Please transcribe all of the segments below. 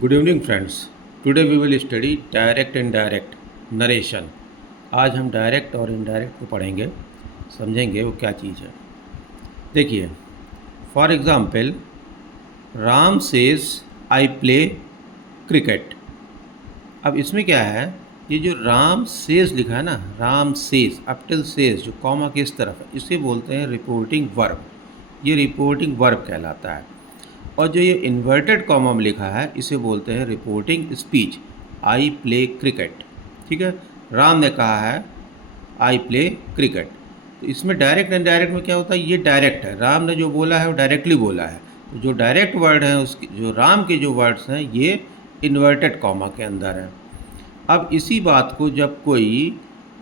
Good evening friends. Today we will study direct and indirect narration. आज हम direct और indirect को पढ़ेंगे, समझेंगे वो क्या चीज़ है। देखिए, for example, Ram says I play cricket. अब इसमें क्या है, ये जो राम सेज लिखा है ना, Ram says up till says जो कॉमा के इस तरफ है, इसे बोलते हैं रिपोर्टिंग वर्ब। ये रिपोर्टिंग वर्ब कहलाता है। और जो ये इन्वर्टेड कॉमा में लिखा है इसे बोलते हैं reporting speech. I play cricket. ठीक है, राम ने कहा है आई प्ले क्रिकेट। तो इसमें डायरेक्ट एंड इनडायरेक्ट में क्या होता है, ये डायरेक्ट है, राम ने जो बोला है वो डायरेक्टली बोला है। तो जो डायरेक्ट वर्ड हैं उसकी, जो राम के जो वर्ड्स हैं ये इन्वर्टेड कॉमा के अंदर है। अब इसी बात को जब कोई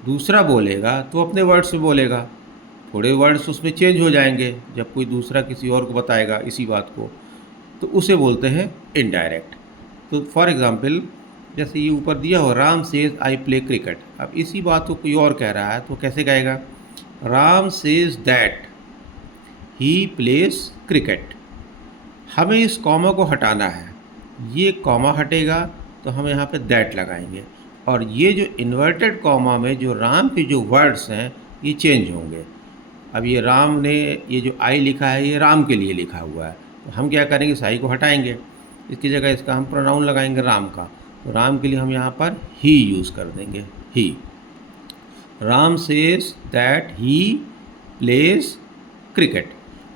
दूसरा बोलेगा तो अपने वर्ड्स में बोलेगा, थोड़े वर्ड्स उसमें चेंज हो जाएंगे जब कोई दूसरा किसी और को बताएगा इसी बात को, तो उसे बोलते हैं इनडायरेक्ट। तो फॉर एग्ज़ाम्पल, जैसे ये ऊपर दिया हो Ram says I play cricket. अब इसी बात को कोई और कह रहा है तो कैसे कहेगा, Ram says that he place cricket. हमें इस कॉमा को हटाना है, ये कॉमा हटेगा तो हम यहाँ पे दैट लगाएंगे, और ये जो इन्वर्टेड कॉमा में जो राम के जो वर्ड्स हैं ये चेंज होंगे। अब ये राम ने, ये जो आई लिखा है ये राम के लिए लिखा हुआ है, तो हम क्या करेंगे, इस आई को हटाएंगे, इसकी जगह इसका हम प्रोनाउन लगाएंगे राम का। तो राम के लिए हम यहाँ पर ही यूज़ कर देंगे, ही। Ram says that he plays cricket.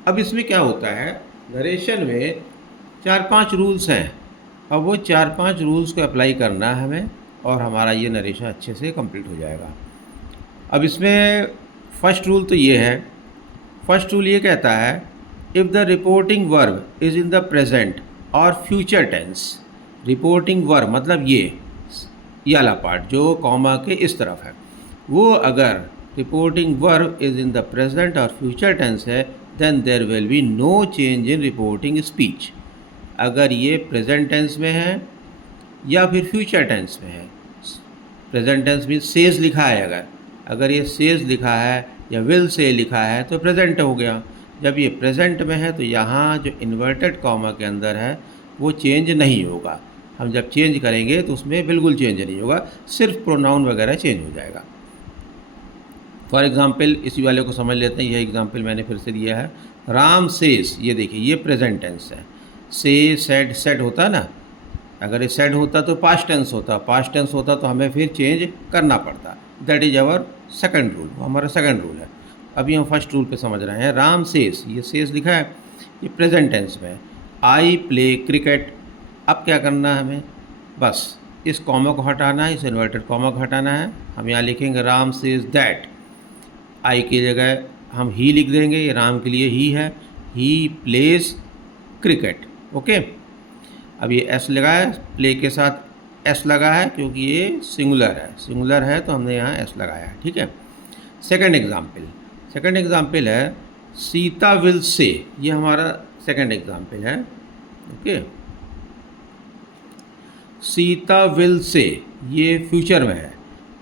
अब इसमें क्या होता है, नरेशन में 4-5 रूल्स हैं। अब वो 4-5 रूल्स को अप्लाई करना है हमें, और हमारा ये नरेशन अच्छे से कंप्लीट हो जाएगा। अब इसमें फर्स्ट रूल तो ये है, फर्स्ट रूल ये कहता है, if the reporting verb is in the present और फ्यूचर टेंस। रिपोर्टिंग वर्ब मतलब ये वाला पार्ट जो कॉमा के इस तरफ है, वो अगर reporting verb is in the present और फ्यूचर टेंस है, then there will be no change in reporting speech. अगर ये प्रेजेंट टेंस में है या फिर फ्यूचर टेंस में है, प्रेजेंट टेंस मीन सेज लिखा है, अगर ये सेज लिखा है या विल से लिखा है तो प्रेजेंट हो गया। जब ये प्रेजेंट में है तो यहाँ जो इन्वर्टेड कॉमा के अंदर है वो चेंज नहीं होगा। हम जब चेंज करेंगे तो उसमें बिल्कुल चेंज नहीं होगा, सिर्फ प्रोनाउन वगैरह चेंज हो जाएगा। फॉर एग्ज़ाम्पल, इसी वाले को समझ लेते हैं। यह एग्ज़ाम्पल मैंने फिर से दिया है, राम सेज, ये देखिए ये प्रेजेंट टेंस है। से सेड, सेड होता ना, अगर ये सेड होता तो पास्ट टेंस होता, पास्ट टेंस होता तो हमें फिर चेंज करना पड़ता। That is our second rule, वो हमारा सेकंड रूल है। अभी हम फर्स्ट रूल पे समझ रहे हैं। राम सेज, ये सेज लिखा है, ये प्रेजेंट टेंस में। I play cricket. अब क्या करना है हमें, बस इस कॉमा को हटाना है, इस इन्वर्टेड कॉमा को हटाना है। हम यहाँ लिखेंगे राम सेज दैट, आई की जगह हम ही लिख देंगे, ये राम के लिए ही है, ही प्लेज क्रिकेट। ओके, अब ये एस लगा है, प्ले के साथ एस लगा है क्योंकि ये सिंगुलर है, सिंगुलर है तो हमने यहाँ एस लगाया है। ठीक है, सेकंड एग्जाम्पल, सेकंड एग्जाम्पल है सीता विल से। ये हमारा सेकंड एग्जाम्पल है। ओके, सीता विल से, ये फ्यूचर में है।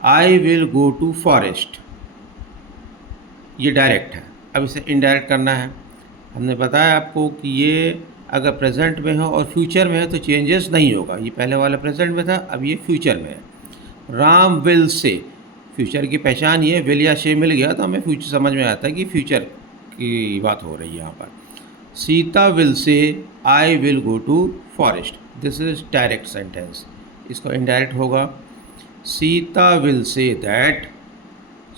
I will go to forest, ये डायरेक्ट है। अब इसे इनडायरेक्ट करना है। हमने बताया आपको कि ये अगर प्रेजेंट में हो और फ्यूचर में है तो चेंजेस नहीं होगा। ये पहले वाला प्रेजेंट में था, अब ये फ्यूचर में है। राम विल से, फ्यूचर की पहचान ये विल या से मिल गया तो हमें फ्यूचर समझ में आता है कि फ्यूचर की बात हो रही है यहाँ पर। Sita will say I will go to forest, this is direct sentence. इसको इनडायरेक्ट होगा, Sita will say that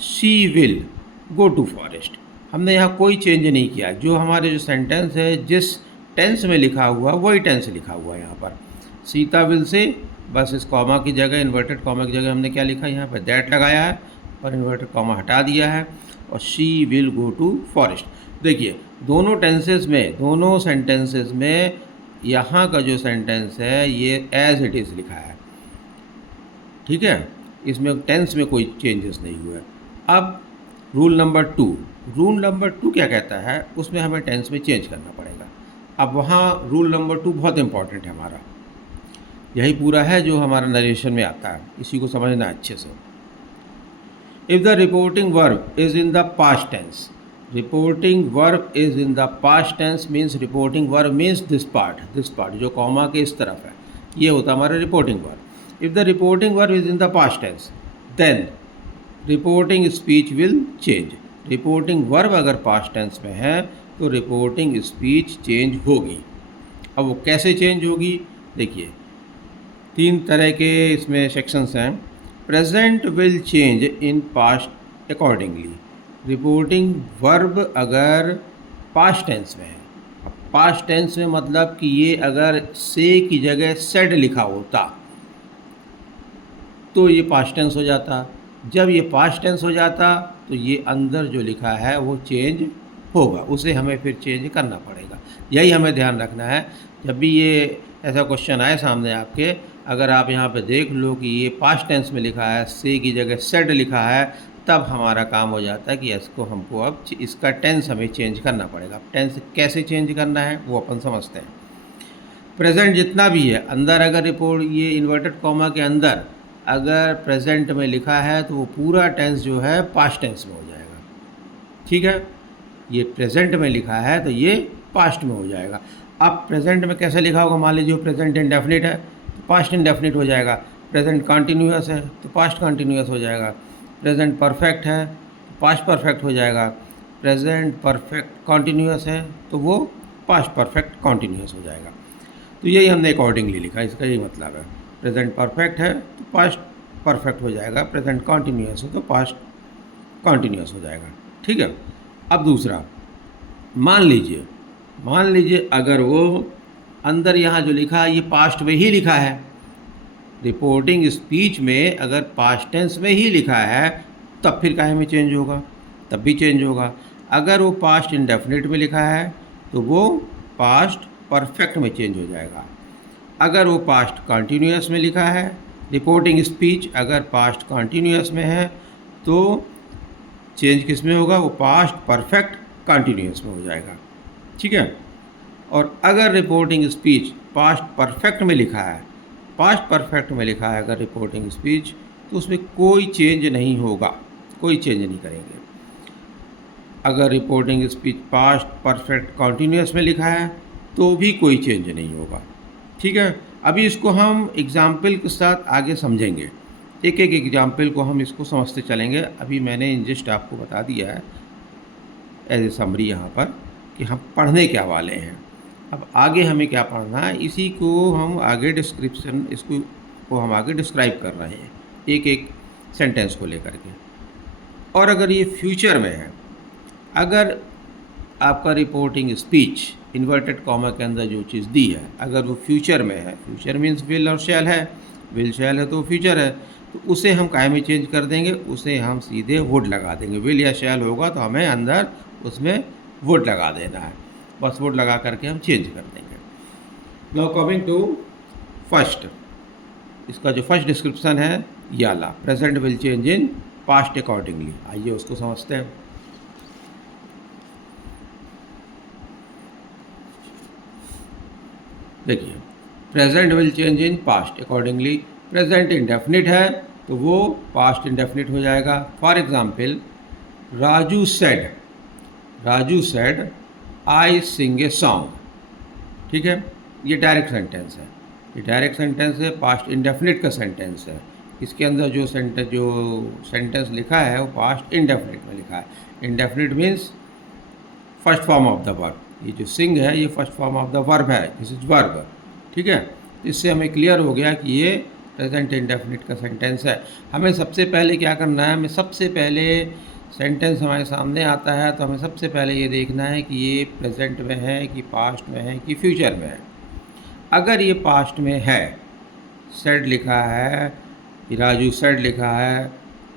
she will go to forest. हमने यहाँ कोई चेंज नहीं किया, जो हमारे जो सेंटेंस है जिस टेंस में लिखा हुआ वही टेंस लिखा हुआ है यहाँ पर। सीता विल से, बस इस कॉमा की जगह, इन्वर्टेड कॉमा की जगह हमने क्या लिखा, यहाँ पर दैट लगाया है और इन्वर्टेड कॉमा हटा दिया है, और she will go to forest. देखिए दोनों टेंसेस में, दोनों सेंटेंसेस में यहाँ का जो सेंटेंस है ये एज इट इज़ लिखा है। ठीक है, इसमें टेंस में कोई चेंजेस नहीं हुए। अब रूल नंबर 2, रूल नंबर 2 क्या कहता है, उसमें हमें टेंस में चेंज करना पड़ेगा। अब वहाँ रूल नंबर 2 बहुत इंपॉर्टेंट है हमारा, यही पूरा है जो हमारा नरेशन में आता है, इसी को समझना अच्छे से। If the reporting verb is in the past tense, reporting verb is in the past tense means, reporting verb means this part जो कॉमा के इस तरफ है। ये होता हमारा reporting verb. If the reporting verb is in the past tense then reporting speech will change. Reporting verb अगर past tense में है तो रिपोर्टिंग स्पीच चेंज होगी। अब वो कैसे चेंज होगी, देखिए 3 तरह के इसमें सेक्शंस हैं। Present will change in past accordingly. Reporting verb अगर पास्ट टेंस में है, अब पास्ट टेंस में मतलब कि ये अगर से की जगह सेड लिखा होता तो ये पास्ट टेंस हो जाता। जब ये पास्ट टेंस हो जाता तो ये अंदर जो लिखा है वो चेंज होगा, उसे हमें फिर चेंज करना पड़ेगा। यही हमें ध्यान रखना है। जब भी ये ऐसा क्वेश्चन आए सामने आपके, अगर आप यहाँ पे देख लो कि ये पास्ट टेंस में लिखा है, से की जगह सेड लिखा है, तब हमारा काम हो जाता है कि इसको हमको अब इसका टेंस हमें चेंज करना पड़ेगा। टेंस कैसे चेंज करना है वो अपन समझते हैं। प्रेजेंट जितना भी है अंदर, अगर रिपोर्ट ये इन्वर्टेड कॉमा के अंदर अगर प्रेजेंट में लिखा है तो वो पूरा टेंस जो है पास्ट टेंस में हो जाएगा। ठीक है, ये प्रेजेंट में लिखा है तो ये पास्ट में हो जाएगा। अब प्रेजेंट में कैसे लिखा होगा, मान लीजिए प्रेजेंट इंडेफिनिट है तो पास्ट इंडेफिनिट हो जाएगा। प्रेजेंट कॉन्टीन्यूअस है तो पास्ट कॉन्टीन्यूअस हो जाएगा। प्रेजेंट परफेक्ट है तो पास्ट परफेक्ट हो जाएगा। प्रेजेंट परफेक्ट कॉन्टीन्यूअस है तो वो पास्ट परफेक्ट कॉन्टीन्यूअस हो जाएगा। तो यही हमने अकॉर्डिंगली लिखा, इसका यही मतलब है। प्रेजेंट परफेक्ट है तो पास्ट परफेक्ट हो जाएगा। प्रेजेंट कॉन्टीन्यूअस है तो पास्ट कॉन्टीन्यूअस हो जाएगा। ठीक है। अब दूसरा, मान लीजिए अगर वो अंदर यहाँ जो लिखा है ये पास्ट में ही लिखा है, रिपोर्टिंग स्पीच में अगर पास्ट टेंस में ही लिखा है तब फिर काहे में चेंज होगा, तब भी चेंज होगा। अगर वो पास्ट इंडेफिनिट में लिखा है तो वो पास्ट परफेक्ट में चेंज हो जाएगा। अगर वो पास्ट कॉन्टीन्यूअस में लिखा है, रिपोर्टिंग स्पीच अगर पास्ट कॉन्टीन्यूअस में है तो चेंज किस में होगा, वो पास्ट परफेक्ट कॉन्टीन्यूअस में हो जाएगा। ठीक है। और अगर रिपोर्टिंग स्पीच पास्ट परफेक्ट में लिखा है, पास्ट परफेक्ट में लिखा है अगर रिपोर्टिंग स्पीच, तो उसमें कोई चेंज नहीं होगा, कोई चेंज नहीं करेंगे। अगर reporting speech past perfect continuous में लिखा है तो भी कोई चेंज नहीं होगा। ठीक है। अभी इसको हम एग्जाम्पल के साथ आगे समझेंगे, एक एक एग्जाम्पल को हम इसको समझते चलेंगे। अभी मैंने जस्ट आपको बता दिया है एज ए समरी यहाँ पर कि हम पढ़ने क्या वाले हैं। अब आगे हमें क्या पढ़ना है, इसी को हम आगे डिस्क्रिप्शन, इसको को हम आगे डिस्क्राइब कर रहे हैं एक एक सेंटेंस को लेकर के। और अगर ये फ्यूचर में है, अगर आपका रिपोर्टिंग स्पीच इन्वर्टेड कॉमा के अंदर जो चीज़ दी है अगर वो फ्यूचर में है, फ्यूचर मीन्स विल और शैल है, विल शैल है तो फ्यूचर है, तो उसे हम काहे में चेंज कर देंगे, उसे हम सीधे वुड लगा देंगे। विल या शैल होगा तो हमें अंदर उसमें वुड लगा देना है, बस वुड लगा करके हम चेंज कर देंगे। नाउ कमिंग टू फर्स्ट, इसका जो फर्स्ट डिस्क्रिप्शन है ये वाला, present will change in past accordingly. आइए उसको समझते हैं। देखिए, present will change in past accordingly. Present indefinite है तो वो पास्ट इंडेफिनिट हो जाएगा। For example, Raju said I sing a song. ठीक है, ये डायरेक्ट सेंटेंस है, ये डायरेक्ट सेंटेंस है, पास्ट इंडेफिनिट का सेंटेंस है। इसके अंदर जो सेंटेंस लिखा है वो पास्ट इंडेफिनिट में लिखा है। Indefinite means first form of the verb. ये जो सिंग है ये first form of the verb है, दिस इज वर्ब। ठीक है, इससे हमें क्लियर हो गया कि ये प्रेजेंट इंडेफिनिट का सेंटेंस है। हमें सबसे पहले क्या करना है, हमें सबसे पहले सेंटेंस हमारे सामने आता है तो हमें सबसे पहले ये देखना है कि ये प्रेजेंट में है कि पास्ट में है कि फ्यूचर में है। अगर ये पास्ट में है, सेड लिखा है, राजू सेड लिखा है,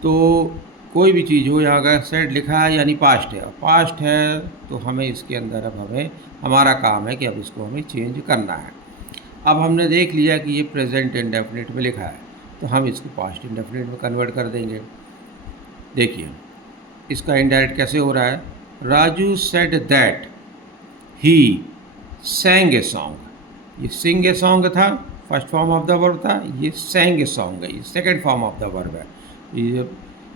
तो कोई भी चीज़ हो यहाँ अगर सेड लिखा है यानी पास्ट है, और पास्ट है तो हमें इसके अंदर अब हमारा काम है कि अब इसको हमें चेंज करना है। अब हमने देख लिया कि ये प्रेजेंट इंडेफिनिट में लिखा है तो हम इसको पास्ट इंडेफिनिट में कन्वर्ट कर देंगे। देखिए इसका इनडायरेक्ट कैसे हो रहा है, Raju said that he सैंग a song. ये सिंग ए सॉन्ग था, first form of the verb था, ये सैंग ए सॉन्ग है, ये second form of the verb है। ये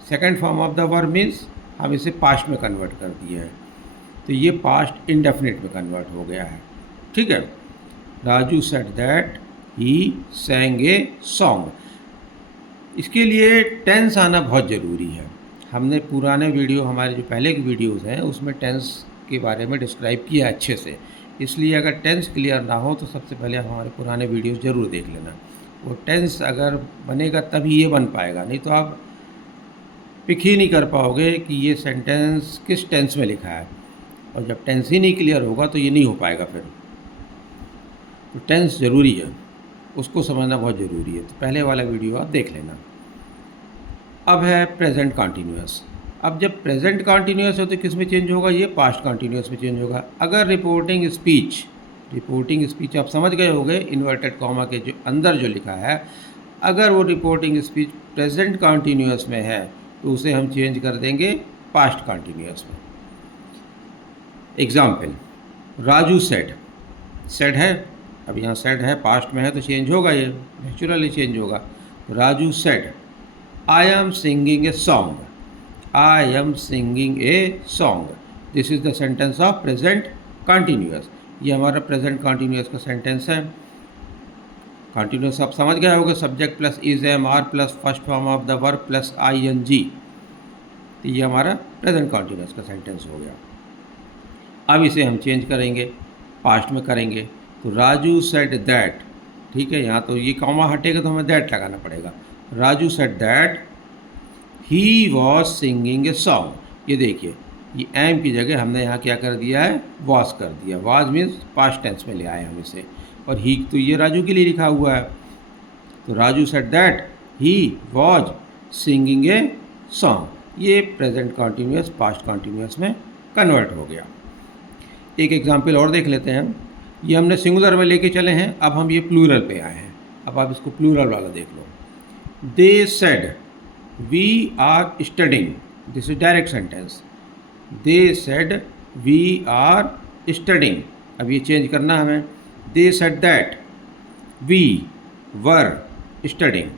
second form of the verb means हम इसे पास्ट में कन्वर्ट कर दिए हैं, तो ये पास्ट इंडेफिनिट में कन्वर्ट हो गया है। ठीक है, Raju said that he sang a song. इसके लिए टेंस आना बहुत ज़रूरी है। हमने पुराने वीडियो, हमारे जो पहले की वीडियोस हैं उसमें टेंस के बारे में डिस्क्राइब किया अच्छे से, इसलिए अगर टेंस क्लियर ना हो तो सबसे पहले हमारे पुराने वीडियोस ज़रूर देख लेना। वो टेंस अगर बनेगा तभी ये बन पाएगा, नहीं तो आप पिक ही नहीं कर पाओगे कि ये सेंटेंस किस टेंस में लिखा है, और जब टेंस ही नहीं क्लियर होगा तो ये नहीं हो पाएगा फिर। तो टेंस ज़रूरी है, उसको समझना बहुत ज़रूरी है। तो पहले वाला वीडियो आप देख लेना। अब है प्रेजेंट कॉन्टीन्यूअस। अब जब प्रेजेंट कॉन्टीन्यूअस हो तो किस में चेंज होगा, ये पास्ट कॉन्टीन्यूअस में चेंज होगा। अगर रिपोर्टिंग स्पीच आप समझ गए होंगे, इन्वर्टेड कॉमा के जो अंदर जो लिखा है, अगर वो रिपोर्टिंग स्पीच प्रेजेंट कॉन्टीन्यूअस में है तो उसे हम चेंज कर देंगे पास्ट कॉन्टीन्यूअस में। एग्जाम्पल, राजू सेड है, अब यहाँ सेड है, पास्ट में है तो चेंज होगा, ये नेचुरली चेंज होगा। Raju said I am singing a song, I am singing a song. This is the sentence of present continuous. ये हमारा प्रेजेंट कॉन्टीन्यूअस का सेंटेंस है। कॉन्टीन्यूअस आप समझ गए होंगे, subject plus is am are plus first form of the verb plus ING। तो ये हमारा प्रेजेंट कॉन्टीन्यूअस का सेंटेंस हो गया। अब इसे हम चेंज करेंगे, पास्ट में करेंगे। तो राजू सेड दैट, ठीक है, यहाँ तो ये कॉमा हटेगा तो हमें दैट लगाना पड़ेगा। Raju said that he was singing a song. ये देखिए, ये एम की जगह हमने यहाँ क्या कर दिया है, वॉज कर दिया। वॉज मीन्स पास्ट टेंस में ले आए हम इसे, और ही तो ये राजू के लिए लिखा हुआ है। तो Raju said that he was singing a song. ये प्रेजेंट कॉन्टीन्यूअस पास्ट कॉन्टीन्यूअस में कन्वर्ट हो गया। एक एग्जाम्पल और देख लेते हैं। ये हमने सिंगुलर में लेके चले हैं, अब हम ये प्लूरल पे आए हैं। अब आप इसको प्लूरल वाला देख लो। They said we are studying, this is direct sentence. They said we are studying, अब ये चेंज करना हमें। They said that we were studying.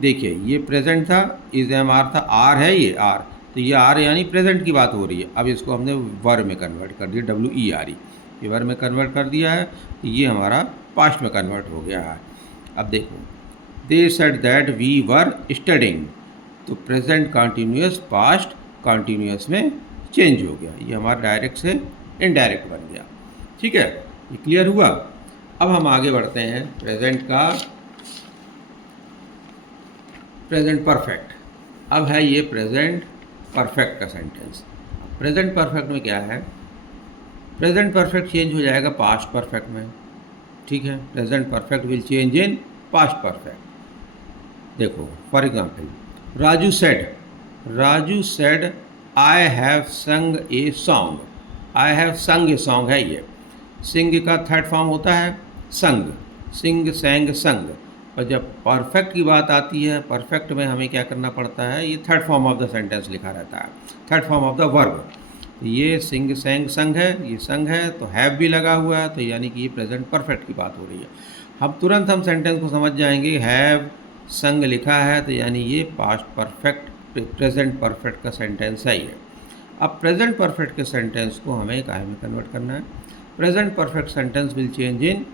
देखिए, ये प्रेजेंट था, इज एम आर था, आर है ये आर, तो ये आर यानी प्रेजेंट की बात हो रही है। अब इसको हमने वर में कन्वर्ट कर दिया, WER, ये वर में कन्वर्ट कर दिया है, तो ये हमारा पास्ट में कन्वर्ट हो गया है। अब देखो, they said that we were studying, तो प्रेजेंट कॉन्टीन्यूअस पास्ट कॉन्टीन्यूअस में चेंज हो गया। ये हमारा डायरेक्ट से इनडायरेक्ट बन गया। ठीक है, ये क्लियर हुआ। अब हम आगे बढ़ते हैं प्रेजेंट परफेक्ट। अब है ये प्रेजेंट परफेक्ट का सेंटेंस। प्रेजेंट परफेक्ट में क्या है, प्रेजेंट परफेक्ट चेंज हो जाएगा पास्ट परफेक्ट में। ठीक है, present perfect will change in past perfect. देखो, for example, Raju said I have sung a song. I have sung a song है ये। सिंग का थर्ड फॉर्म होता है संग, सिंग सैंग संग। और जब परफेक्ट की बात आती है, परफेक्ट में हमें क्या करना पड़ता है, ये third form of the sentence लिखा रहता है, third form of the verb. ये सिंग सैंग संग है, ये संग है, तो हैव भी लगा हुआ है, तो यानी कि ये प्रेजेंट परफेक्ट की बात हो रही है। हम तुरंत सेंटेंस को समझ जाएंगे, हैव संग लिखा है तो यानी ये पास्ट परफेक्ट प्रेजेंट परफेक्ट का सेंटेंस है ये। अब प्रेजेंट परफेक्ट के सेंटेंस को हमें काहे में कन्वर्ट करना है। Present perfect sentence will change in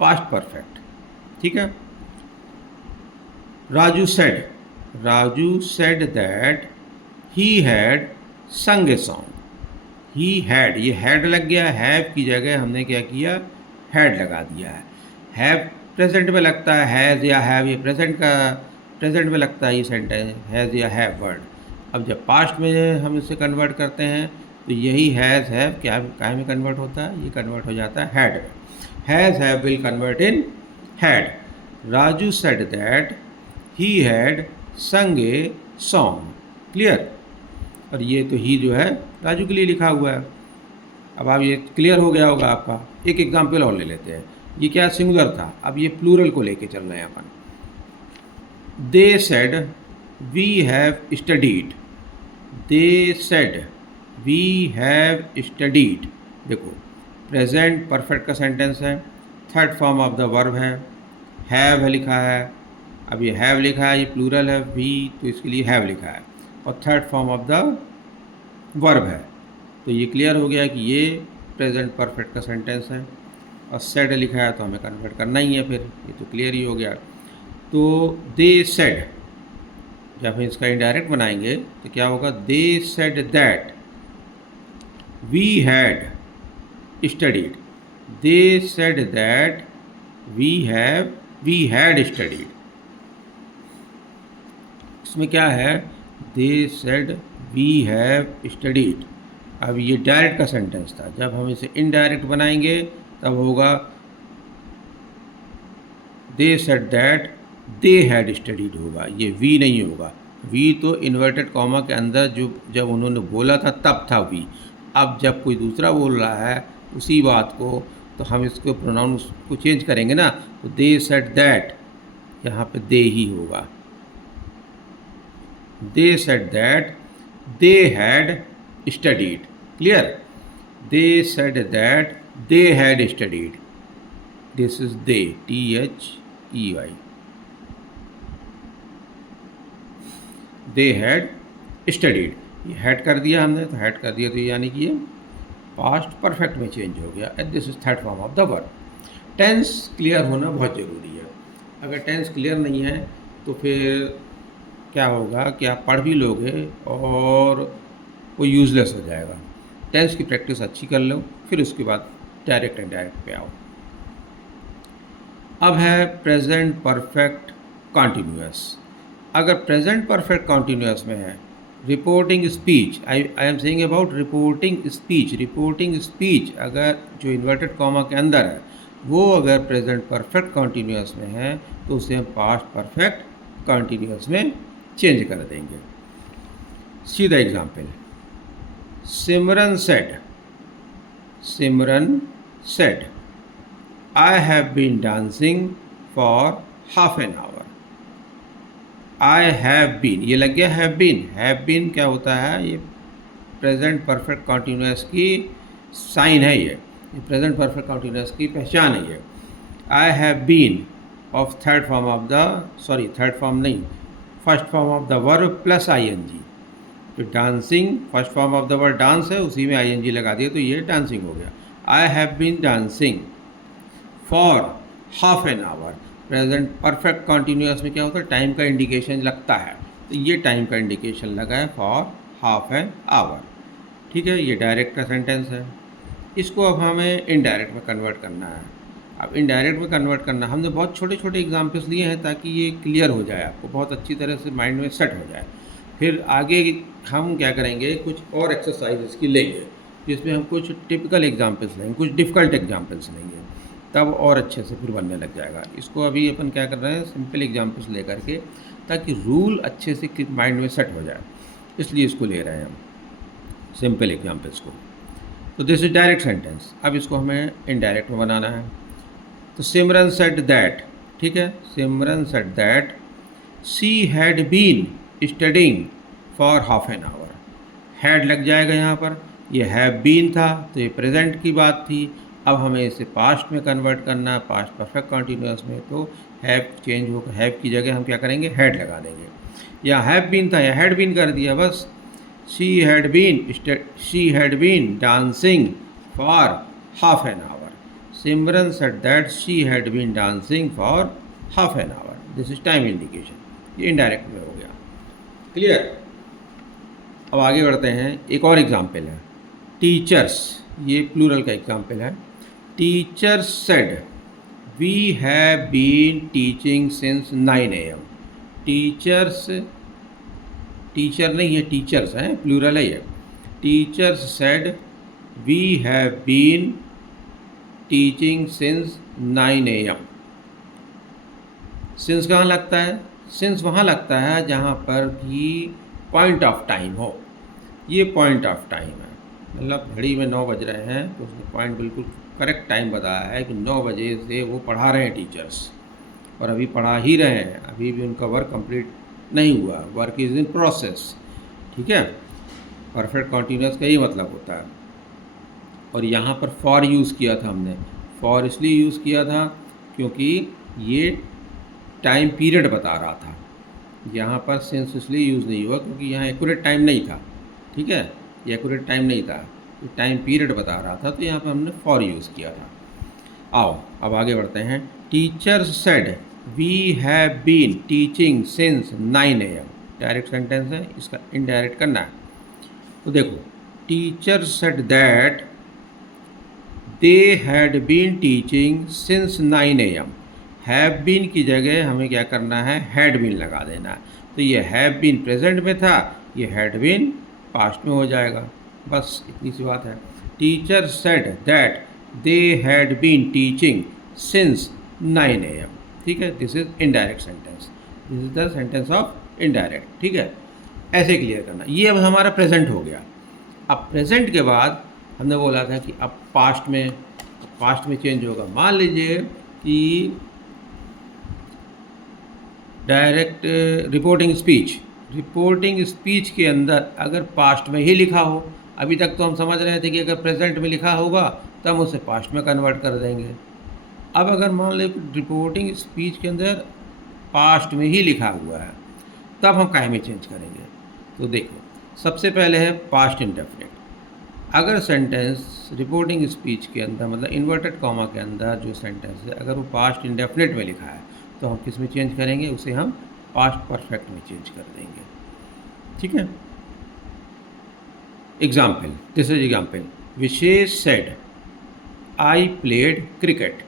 past perfect. ठीक है, Raju said that he had sung a song. He had, ये हैड लग गया, हैव की जगह हमने क्या किया, हैड लगा दिया है। हैव प्रेजेंट में लगता है, हैज़ या हैव, ये प्रेजेंट में लगता है ये सेंटेंस, हैज़ या हैव वर्ड। अब जब पास्ट में हम इसे कन्वर्ट करते हैं तो यही हैज़ हैव क्या में कन्वर्ट होता है, ये कन्वर्ट हो जाता है हैड में। Has have will convert in had. Raju said that he had sung a song. Clear. और ये तो ही जो है राजू के लिए लिखा हुआ है। अब आप ये क्लियर हो गया होगा आपका। एक एग्जाम्पल और ले लेते हैं। ये क्या सिंगुलर था, अब ये प्लूरल को लेके चल रहे हैं अपन। They said we have studied. They said we have studied. देखो, प्रेजेंट परफेक्ट का सेंटेंस है, third form of the verb है लिखा है। अब ये हैव लिखा है, ये प्लूरल है वी, तो इसके लिए हैव लिखा है, और third form of the verb है। तो ये क्लियर हो गया कि ये प्रेजेंट परफेक्ट का सेंटेंस है। और सेड लिखा है तो हमें कन्वर्ट करना ही है, फिर ये तो क्लियर ही हो गया। तो दे सेड, जब हम इसका इनडायरेक्ट बनाएंगे तो क्या होगा, they said that we had studied, they said that we had studied. इसमें क्या है, they said we have studied. अब ये डायरेक्ट का सेंटेंस था, जब हम इसे इनडायरेक्ट बनाएंगे तब होगा they said that they had studied होगा, ये वी नहीं होगा। वी तो इन्वर्टेड कॉमा के अंदर जो जब उन्होंने बोला था तब था वी। अब जब कोई दूसरा बोल रहा है उसी बात को, तो हम इसको प्रोनाउंस को चेंज करेंगे ना, तो दे सेड दैट, यहाँ पे दे ही होगा। They said that they had studied, clear. They said that they had studied, this is they, THEY, they had studied. ये हैड कर दिया हमने, तो हैड कर दिया तो यानी कि ये पास्ट परफेक्ट में चेंज हो गया। And this is third form of the verb. Tense clear होना बहुत ज़रूरी है। अगर टेंस क्लियर नहीं है तो फिर क्या होगा कि आप पढ़ भी लोगे और वो यूज़लेस हो जाएगा। टेंस की प्रैक्टिस अच्छी कर लो, फिर उसके बाद डायरेक्ट एंड डायरेक्ट पे आओ। अब है प्रेजेंट परफेक्ट कॉन्टिन्यूअस। अगर प्रेजेंट परफेक्ट कॉन्टिन्यूअस में है reporting speech, I am saying about reporting speech, reporting speech अगर जो इन्वर्टेड कॉमा के अंदर है वो अगर प्रेजेंट परफेक्ट कॉन्टिन्यूअस में है तो उसे हम पास्ट परफेक्ट कॉन्टिन्यूअस में चेंज कर देंगे। सीधा example, Simran said, Simran said I have been dancing for half an hour. I have been, ये लग गया हैव बीन क्या होता है, ये प्रेजेंट परफेक्ट कॉन्टिन्यूअस की साइन है, ये प्रेजेंट परफेक्ट कॉन्टिन्यूअस की पहचान है ये। I have been of third form of the, sorry third form नहीं, first form of the verb plus ING। तो dancing first form of the word dance है, उसी में ING लगा दिया तो ये डांसिंग हो गया। I have been dancing for half an hour. Present perfect continuous में क्या होता है, टाइम का इंडिकेशन लगता है, तो ये टाइम का इंडिकेशन लगा है फॉर हाफ एन आवर। ठीक है, ये डायरेक्ट का सेंटेंस है। इसको अब हमें इनडायरेक्ट में कन्वर्ट करना है। अब इनडायरेक्ट में कन्वर्ट करना, हमने बहुत छोटे छोटे एग्जाम्पल्स लिए हैं ताकि ये क्लियर हो जाए, आपको बहुत अच्छी तरह से माइंड में सेट हो जाए। फिर आगे हम क्या करेंगे, कुछ और एक्सरसाइज की लेंगे जिसमें हम कुछ टिपिकल एग्जाम्पल्स लेंगे, कुछ डिफ़िकल्ट एग्जाम्पल्स लेंगे, तब और अच्छे से फिर बनने लग जाएगा। इसको अभी अपन क्या कर रहे हैं, सिंपल एग्जाम्पल्स ले करके, ताकि रूल अच्छे से माइंड में सेट हो जाए, इसलिए इसको ले रहे हैं हम सिंपल एग्जाम्पल्स को। तो दिस इज डायरेक्ट सेंटेंस। अब इसको हमें इनडायरेक्ट में बनाना है। तो सिमरन सेड दैट, ठीक है, Simran said that she had been studying for half an hour. Had लग जाएगा यहाँ पर, ये हैव बीन था तो ये प्रेजेंट की बात थी। अब हमें इसे पास्ट में कन्वर्ट करना है, पास्ट परफेक्ट कॉन्टिन्यूअस में, तो हैव चेंज होकर हैव की जगह हम क्या करेंगे, हैड लगा देंगे। या हैव बीन था या हैड बीन कर दिया बस। She had been dancing for half an hour. Simran said that she had been dancing for half an hour. This is time indication, ये इनडायरेक्ट में हो गया। क्लियर। अब आगे बढ़ते हैं, एक और एग्जाम्पल है टीचर्स, ये प्लूरल का एग्जाम्पल है। Teachers said we have been teaching since 9 AM। Teachers, teacher नहीं है, टीचर्स हैं, प्लूरल है ये। Teachers said we have been teaching since 9 AM। Since कहाँ लगता है, सिंस वहाँ लगता है जहाँ पर कि पॉइंट ऑफ टाइम हो। ये पॉइंट ऑफ टाइम है, मतलब घड़ी में 9 बज रहे हैं तो उसने पॉइंट बिल्कुल करेक्ट टाइम बताया है कि 9 बजे से वो पढ़ा रहे हैं टीचर्स, और अभी पढ़ा ही रहे हैं, अभी भी उनका वर्क कंप्लीट नहीं हुआ, वर्क इज़ इन प्रोसेस। ठीक है, परफेक्ट कॉन्टिन्यूअस का ही मतलब होता है। और यहाँ पर फॉर यूज़ किया था हमने, फॉर इसलिए यूज़ किया था क्योंकि ये टाइम पीरियड बता रहा था। यहाँ पर सिंस इसलिए यूज़ नहीं हुआ क्योंकि यहाँ एक्यूरेट टाइम नहीं था। ठीक है, ये एक्यूरेट टाइम नहीं था, ये टाइम पीरियड बता रहा था, तो यहाँ पर हमने फॉर यूज़ किया था। आओ अब आगे बढ़ते हैं। Teachers said we have been teaching since 9 AM। Direct sentence है, इसका इनडायरेक्ट करना है। तो देखो, teachers said that they had been teaching since 9 AM। Have been की जगह हमें क्या करना है, हैड बीन लगा देना है। तो ये हैव बीन प्रेजेंट में था, ये हैड बीन पास्ट में हो जाएगा। बस इतनी सी बात है। Teacher said that they had been teaching since 9 AM। ठीक है, this is indirect sentence, this is the sentence of indirect. ठीक है, ऐसे क्लियर करना। ये अब हमारा प्रेजेंट हो गया। अब प्रेजेंट के बाद हमने बोला था कि अब पास्ट में चेंज होगा। मान लीजिए कि डायरेक्ट रिपोर्टिंग स्पीच के अंदर अगर पास्ट में ही लिखा हो, अभी तक तो हम समझ रहे थे कि अगर प्रेजेंट में लिखा होगा तो हम उसे पास्ट में कन्वर्ट कर देंगे। अब अगर मान लो रिपोर्टिंग स्पीच के अंदर पास्ट में ही लिखा हुआ है, तब हम काहे में चेंज करेंगे। तो देखो, सबसे पहले है पास्ट इंडेफिनिट। अगर सेंटेंस रिपोर्टिंग स्पीच के अंदर मतलब इन्वर्टेड कॉमा के अंदर जो सेंटेंस है, अगर वो पास्ट इंडेफिनिट में लिखा है तो हम किस में चेंज करेंगे, उसे हम पास्ट परफेक्ट में चेंज कर देंगे। ठीक है, example, this is example. Vishesh said I played cricket.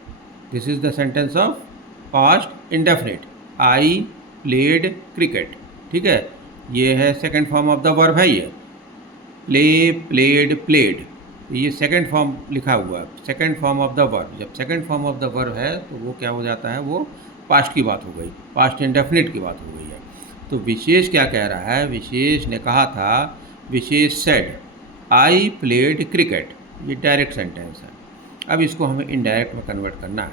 This is the sentence of past indefinite, I played cricket. ठीक है, ये है second form of the verb है। ये प्ले, प्लेड, प्लेड, ये सेकेंड फॉर्म लिखा हुआ है, second form of the verb. जब second form of the verb है तो वो क्या हो जाता है, वो पास्ट की बात हो गई, पास्ट इंडेफिनिट की बात हो गई है। तो विशेष क्या कह रहा है, विशेष ने कहा था, विशेष सेड आई प्लेड क्रिकेट। ये डायरेक्ट सेंटेंस है। अब इसको हमें इनडायरेक्ट में कन्वर्ट करना है।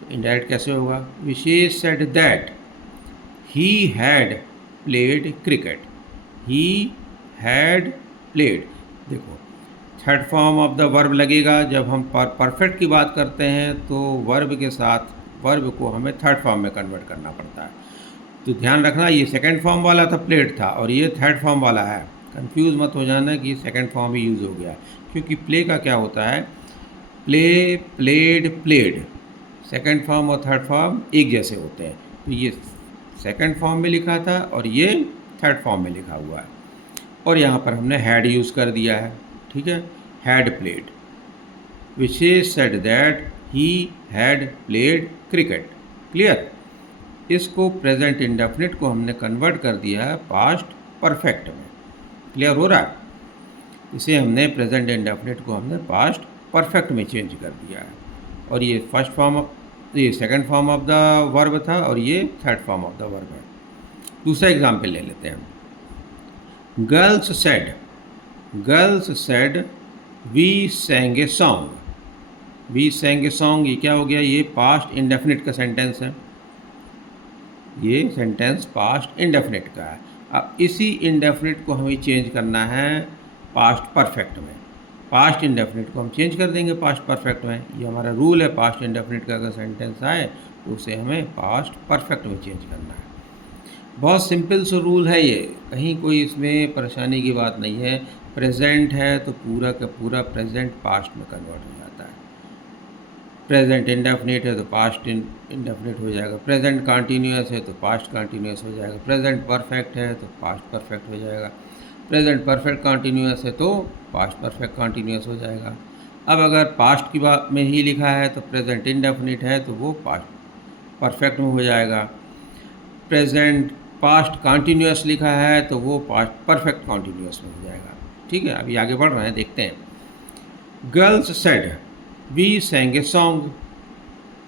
तो इनडायरेक्ट कैसे होगा, Vishesh said that he had played cricket, he had played. देखो, third form of the verb लगेगा। जब हम परफेक्ट की बात करते हैं तो वर्ब के साथ वर्ब को हमें थर्ड फॉर्म में कन्वर्ट करना पड़ता है। तो ध्यान रखना, ये सेकंड फॉर्म वाला था प्लेड था, और ये थर्ड फॉर्म वाला है। कंफ्यूज मत हो जाना कि सेकंड फॉर्म ही यूज़ हो गया, क्योंकि प्ले का क्या होता है, play, played, played, second form और थर्ड फॉर्म एक जैसे होते हैं। तो ये सेकंड फॉर्म में लिखा था और ये थर्ड फॉर्म में लिखा हुआ है, और यहाँ पर हमने हैड यूज़ कर दिया है। ठीक है, had played. Vishesh said that he had played cricket. Clear, इसको प्रेजेंट इंडेफिनिट को हमने कन्वर्ट कर दिया है पास्ट परफेक्ट में। क्लियर हो रहा है, इसे हमने प्रेजेंट इंडेफिनिट को हमने पास्ट परफेक्ट में चेंज कर दिया है। और ये फर्स्ट फॉर्म, ये second form of the verb था और ये third form of the verb है। दूसरा एग्जाम्पल ले लेते हैं। Girls said we sang a song. We sang a song, ये क्या हो गया, ये पास्ट इंडेफिनिट का सेंटेंस है। ये सेंटेंस पास्ट इंडेफिनिट का है। अब इसी इंडेफिनिट को हमें चेंज करना है पास्ट परफेक्ट में। पास्ट इंडेफिनिट को हम चेंज कर देंगे पास्ट परफेक्ट में। ये हमारा रूल है, पास्ट इंडेफिनिट का अगर सेंटेंस आए तो उसे हमें पास्ट परफेक्ट में चेंज करना है। बहुत सिंपल सा रूल है ये, कहीं कोई इसमें परेशानी की बात नहीं है। प्रेजेंट है तो पूरा का पूरा प्रेजेंट पास्ट में कन्वर्ट हो जाता है। प्रेजेंट इंडेफिनिट है तो पास्ट इंडेफिनिट हो जाएगा। प्रेजेंट कंटिन्यूअस है तो पास्ट कंटिन्यूअस हो जाएगा। प्रेजेंट परफेक्ट है तो पास्ट परफेक्ट हो जाएगा। प्रेजेंट परफेक्ट कंटिन्यूअस है तो पास्ट परफेक्ट कंटिन्यूअस हो जाएगा। अब अगर पास्ट की बात में ही लिखा है तो प्रेजेंट इंडेफिनिट है तो वो पास्ट परफेक्ट में हो जाएगा। प्रेजेंट पास्ट कंटिन्यूअस लिखा है तो वो पास्ट परफेक्ट कंटिन्यूअस में हो जाएगा। ठीक है, अभी आगे बढ़ रहे हैं, देखते हैं। Girls said we sang a song.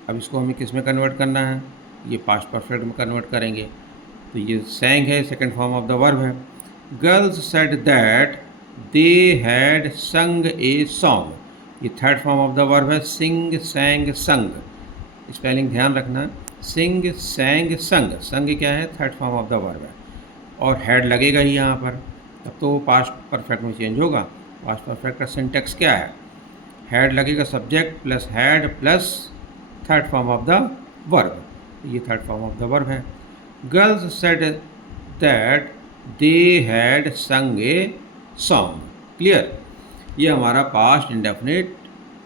अब इसको हमें किस में कन्वर्ट करना है, ये पास्ट परफेक्ट में कन्वर्ट करेंगे। तो ये सैंग है, second form of the verb है। Girls said that they had sung a song, ये third form of the verb है। सिंग, सैंग, संग, स्पेलिंग ध्यान रखना। सिंग, सैंग, संग, संग क्या है, third form of the verb है, और हैड लगेगा ही यहाँ पर, तब तो पास्ट परफेक्ट में चेंज होगा। पास्ट परफेक्ट का सिंटेक्स क्या है, हैड लगेगा, subject plus had plus third form of the verb, ये third form of the verb है। Girls said that they had sung a song. Clear, ये हमारा पास्ट इंडेफिनिट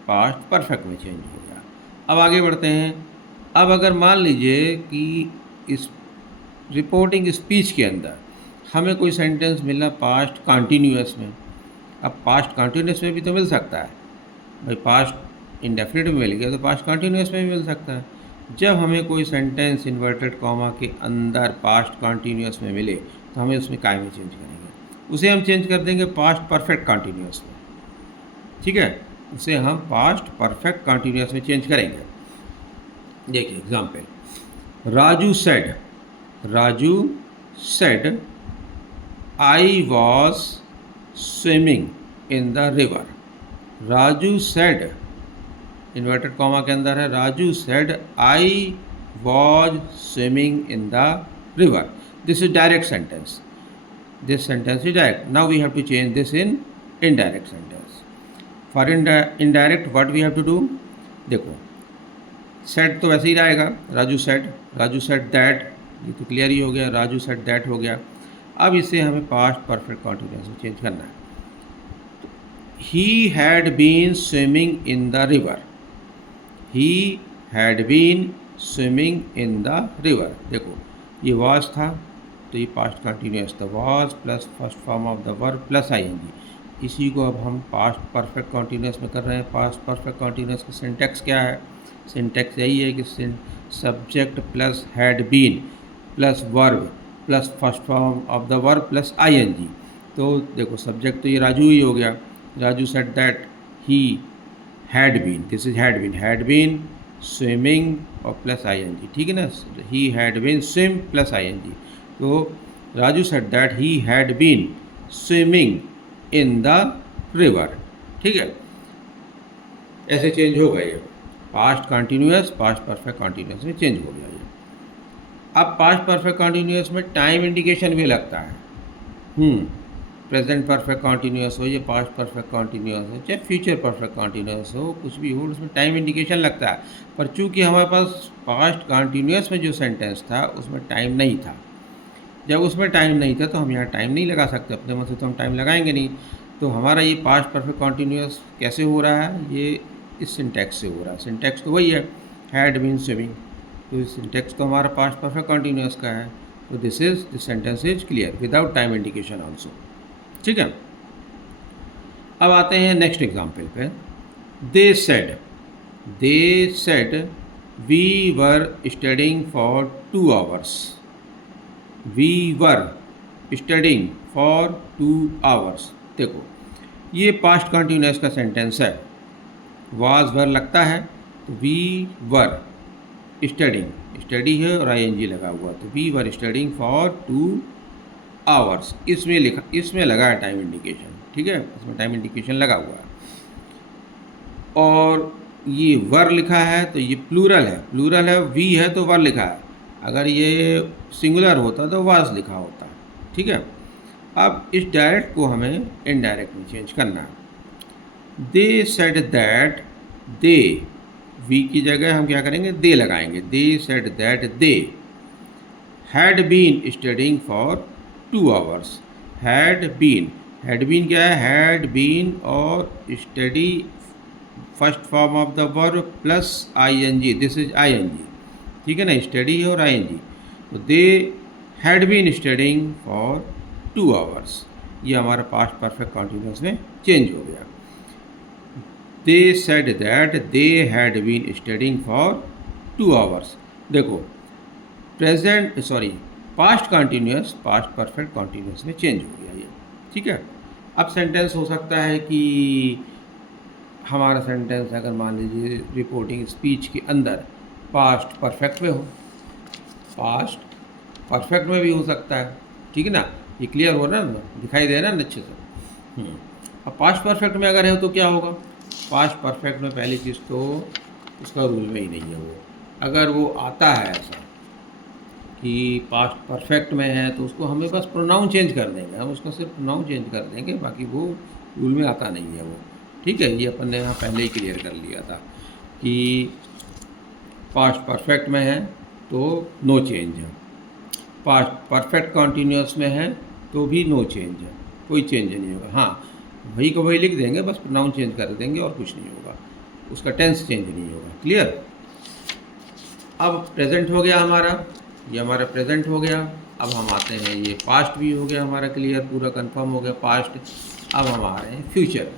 पास्ट परफेक्ट में change हो गया। अब आगे बढ़ते हैं। अब अगर मान लीजिए कि इस रिपोर्टिंग स्पीच के अंदर हमें कोई सेंटेंस मिला पास्ट कंटिन्यूअस में। अब पास्ट कंटिन्यूअस में भी तो मिल सकता है भाई, पास्ट इंडेफिनिट में मिल गया तो पास्ट कंटिन्यूअस में भी मिल सकता है। जब हमें कोई सेंटेंस इन्वर्टेड कॉमा के अंदर पास्ट कंटिन्यूअस में मिले तो हमें उसमें काय में चेंज करेंगे, उसे हम चेंज कर देंगे पास्ट परफेक्ट कंटिन्यूअस में। ठीक है, उसे हम पास्ट परफेक्ट कंटिन्यूअस में चेंज करेंगे। देखिए example, Raju said I was swimming in the river. Raju said inverted comma के अंदर है, Raju said I was swimming in the river. This is direct sentence, this sentence is direct. Now we have to change this in indirect sentence. For indirect what we have to do, देखो said तो वैसे ही रहेगा, Raju said that, ये तो clear ही हो गया, Raju said that हो गया। अब इसे हमें पास्ट परफेक्ट कंटिन्यूअस में चेंज करना है। He had been swimming in the river, he had been swimming in the river. देखो ये वॉज था तो ये पास्ट कंटिन्यूअस था, was plus first form of the verb plus ING. इसी को अब हम पास्ट परफेक्ट कंटिन्यूअस में कर रहे हैं। पास्ट परफेक्ट कंटिन्यूअस का सिंटैक्स क्या है, सिंटैक्स यही है कि subject plus had been plus verb plus first form of the verb plus ING. तो देखो सब्जेक्ट तो ये राजू ही हो गया, Raju said that he had been, this is had been swimming और प्लस आईएनजी। ठीक है ना, he had been swim plus ING. तो Raju said that he had been swimming in the river. ठीक है, ऐसे चेंज हो गए, past continuous past perfect continuous में चेंज हो गया ये। अब पास्ट परफेक्ट कंटिन्यूअस में टाइम इंडिकेशन भी लगता है। प्रेजेंट परफेक्ट कंटिन्यूअस हो, ये पास्ट परफेक्ट कंटिन्यूअस हो, चाहे फ्यूचर परफेक्ट कंटिन्यूअस हो, कुछ भी हो, उसमें टाइम इंडिकेशन लगता है। पर चूंकि हमारे पास पास्ट कंटिन्यूअस में जो सेंटेंस था उसमें टाइम नहीं था, जब उसमें टाइम नहीं था तो हम यहाँ टाइम नहीं लगा सकते, अपने मन से तो हम टाइम लगाएंगे नहीं। तो हमारा ये पास्ट परफेक्ट कंटिन्यूअस कैसे हो रहा है, ये इस सिंटैक्स से हो रहा है। सिंटैक्स तो वही है, हैड बीन स्विमिंग, तो इस सिंटैक्स तो हमारा पास्ट परफेक्ट कंटिन्यूअस का है। तो this sentence is clear without time indication also. ठीक है, अब आते हैं नेक्स्ट एग्जाम्पल पे। They said we were studying for 2 hours, we were studying for 2 hours। देखो ये पास्ट कंटिन्यूअस का सेंटेंस है, वाज वर लगता है तो वी वर स्टडिंग, स्टडी है और आईएनजी लगा हुआ, तो we were studying for 2 hours। इसमें लिखा, इसमें लगा है टाइम इंडिकेशन। ठीक है, इसमें टाइम इंडिकेशन लगा हुआ है। और ये वर लिखा है तो ये प्लूरल है, वी है तो वर लिखा है। अगर ये सिंगुलर होता तो वाज लिखा होता। ठीक है, अब इस डायरेक्ट को हमें इनडायरेक्ट में चेंज करना है। They said that, they we की जगह हम क्या करेंगे, दे लगाएंगे। They said that they had been studying for 2 hours। Had been क्या है, हैड बीन और study first form of the verb plus ING, this is ING. ठीक है ना, स्टडी और आईएनजी। तो they had been studying for 2 hours, ये हमारा पास्ट परफेक्ट कंटिन्यूअस में चेंज हो गया। They said that they had been studying for 2 hours। देखो present past continuous past perfect continuous में चेंज हो गया ये। ठीक है, अब सेंटेंस हो सकता है कि हमारा सेंटेंस अगर मान लीजिए रिपोर्टिंग स्पीच के अंदर पास्ट परफेक्ट में हो, पास्ट परफेक्ट में भी हो सकता है। ठीक है ना, ये क्लियर हो रहा है ना, दिखाई दे रहा है ना अच्छे से। अब पास्ट परफेक्ट में अगर है तो क्या होगा, पास्ट परफेक्ट में पहली चीज़ तो उसका रूल में ही नहीं है वो। अगर वो आता है ऐसा कि पास्ट परफेक्ट में है तो उसको हमें बस प्रोनाउन चेंज कर देंगे, हम उसका सिर्फ प्रोनाउन चेंज कर देंगे, बाकी वो रूल में आता नहीं है वो। ठीक है, ये अपन ने यहाँ पहले ही क्लियर कर लिया था कि पास्ट परफेक्ट में है तो नो चेंज है, पास्ट परफेक्ट कंटिन्यूअस में है तो भी नो चेंज है, कोई चेंज नहीं होगा। हाँ, वही को वही लिख देंगे, बस प्रोनाउन चेंज कर देंगे और कुछ नहीं होगा, उसका टेंस चेंज नहीं होगा। क्लियर, अब प्रेजेंट हो गया हमारा, ये हमारा प्रेजेंट हो गया। अब हम आते हैं, ये पास्ट भी हो गया हमारा क्लियर, पूरा कंफर्म हो गया पास्ट। अब हम आ रहे हैं फ्यूचर में।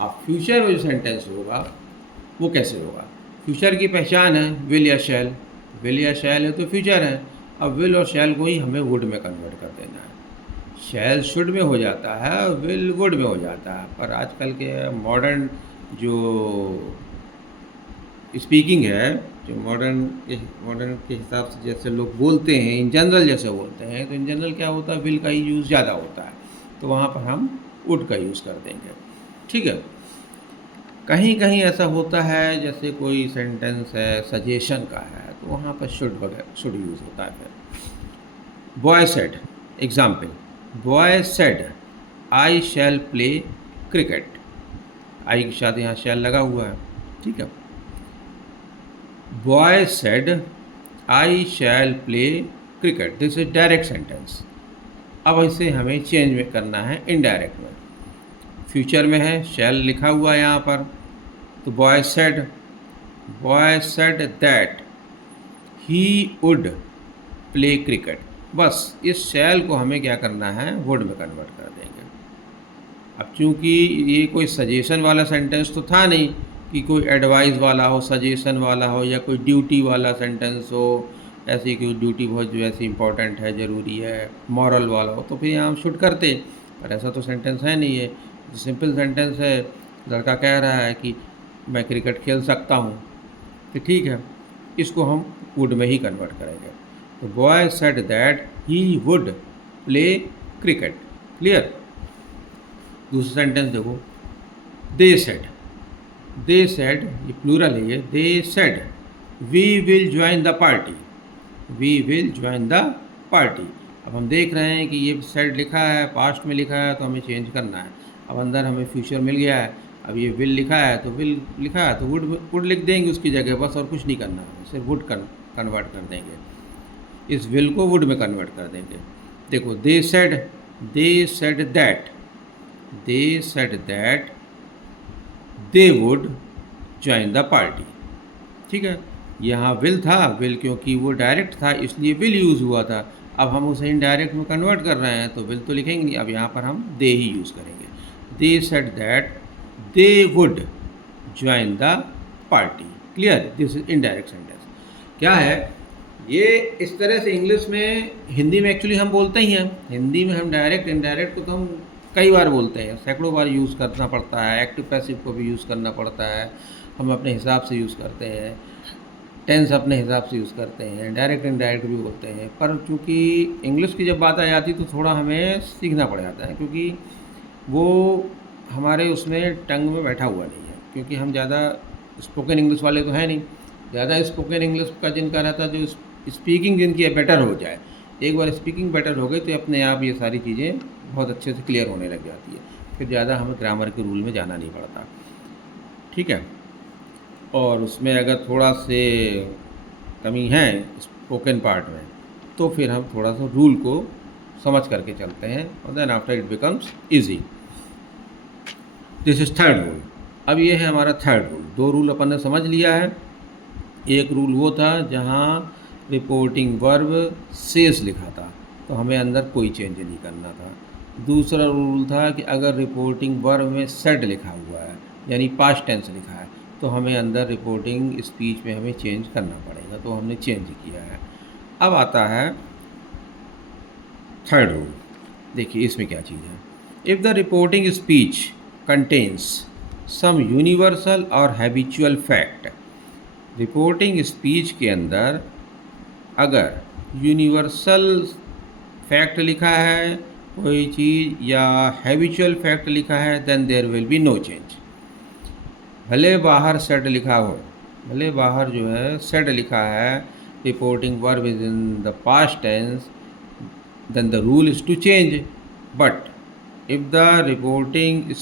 अब फ्यूचर में जो सेंटेंस होगा वो कैसे होगा? फ्यूचर की पहचान है विल या शैल। विल या शैल है तो फ्यूचर है। अब विल और शैल को ही हमें वुड में कन्वर्ट कर देना है। शैल शुड में हो जाता है, विल वुड में हो जाता है। पर आजकल के मॉडर्न जो स्पीकिंग है, जो मॉडर्न के हिसाब से जैसे लोग बोलते हैं, इन जनरल जैसे बोलते हैं, तो इन जनरल क्या होता है, विल का ही यूज़ ज़्यादा होता है, तो वहाँ पर हम वुड का यूज़ कर देंगे। ठीक है। कहीं कहीं ऐसा होता है जैसे कोई सेंटेंस है सजेशन का है, तो वहाँ पर शुड वगैरह शुड यूज़ होता है। फिर boy said, example, boy said I shall play cricket. I के साथ यहाँ शैल लगा हुआ है। ठीक है। Boy said I shall play cricket, this is direct sentence. अब इसे हमें चेंज में करना है इनडायरेक्ट में। फ्यूचर में है, शैल लिखा हुआ है यहाँ पर, तो boy said that he would play cricket. बस इस शैल को हमें क्या करना है, वुड में कन्वर्ट कर देंगे। अब चूँकि ये कोई सजेशन वाला सेंटेंस तो था नहीं कि कोई एडवाइस वाला हो, सजेशन वाला हो, या कोई ड्यूटी वाला सेंटेंस हो, ऐसी कोई ड्यूटी बहुत जो ऐसी इंपॉर्टेंट है, ज़रूरी है, मॉरल वाला हो, तो फिर यहाँ हम शुड करते। पर ऐसा तो सेंटेंस है नहीं है, सिंपल सेंटेंस है। लड़का कह रहा है कि मैं क्रिकेट खेल सकता हूँ, तो ठीक है, इसको हम वुड में ही कन्वर्ट करेंगे। तो boy said that he would play cricket. Clear. दूसरा सेंटेंस देखो, दे सेड, ये प्लूरल है, ये they said we will join the party. We will join the party. अब हम देख रहे हैं कि ये सेड लिखा है, पास्ट में लिखा है, तो हमें चेंज करना है। अब अंदर हमें फ्यूचर मिल गया है, अब ये विल लिखा है, तो विल लिखा है तो वुड लिख देंगे उसकी जगह, बस और कुछ नहीं करना है, सिर्फ वुड कन्वर्ट कर देंगे। इस विल को वुड में कन्वर्ट कर देंगे। देखो, they said that they would join the party. ठीक है। यहाँ विल था, विल क्योंकि वो डायरेक्ट था इसलिए विल यूज़ हुआ था। अब हम उसे इनडायरेक्ट में कन्वर्ट कर रहे हैं, तो विल तो लिखेंगे नहीं, अब यहाँ पर हम दे ही यूज़ करेंगे। दे said that they would join the party. Clear. This is indirect sentence. क्या है ये, इस तरह से इंग्लिश में, हिंदी में एक्चुअली हम बोलते ही हैं। हिंदी में हम डायरेक्ट इनडायरेक्ट को तो हम कई बार बोलते हैं, सैकड़ों बार यूज़ करना पड़ता है। एक्टिव पैसिव को भी यूज़ करना पड़ता है, हम अपने हिसाब से यूज़ करते हैं। टेंस अपने हिसाब से यूज़ करते हैं, डायरेक्ट इनडायरेक्ट भी बोलते हैं। पर चूँकि इंग्लिश की जब बात आ जाती तो थोड़ा हमें सीखना पड़ जाता है, क्योंकि वो हमारे उसमें टंग में बैठा हुआ नहीं है, क्योंकि हम ज़्यादा स्पोकन इंग्लिश वाले तो हैं नहीं। ज़्यादा स्पोकन इंग्लिश का जिनका रहता है, जो स्पीकिंग जिनकी बेटर हो जाए, एक बार स्पीकिंग बेटर हो गई तो अपने आप ये सारी चीज़ें बहुत अच्छे से क्लियर होने लग जाती है, फिर ज़्यादा हमें ग्रामर के रूल में जाना नहीं पड़ता। ठीक है। और उसमें अगर थोड़ा से कमी है स्पोकन पार्ट में, तो फिर हम थोड़ा सा रूल को समझ करके चलते हैं, और then after it becomes easy. This is third rule. अब ये है हमारा थर्ड रूल। दो रूल अपन ने समझ लिया है। एक रूल वो था जहाँ रिपोर्टिंग वर्ब सेज लिखा था, तो हमें अंदर कोई चेंज नहीं करना था। दूसरा रूल था कि अगर रिपोर्टिंग वर्ब में सेड लिखा हुआ है, यानी पास्ट टेंस लिखा है, तो हमें अंदर रिपोर्टिंग स्पीच में हमें चेंज करना पड़ेगा, तो हमने चेंज किया है। अब आता है थर्ड रूल। देखिए इसमें क्या चीज़ है। If the reporting speech contains some universal और हैबिचुअल फैक्ट। रिपोर्टिंग स्पीच के अंदर अगर यूनिवर्सल फैक्ट लिखा है कोई चीज़, या हैबिचुअल फैक्ट लिखा है, then there will be no change. भले बाहर सेड लिखा हो, भले बाहर जो है सेड लिखा है, reporting verb is in the past tense, then the rule is to change. But if the reporting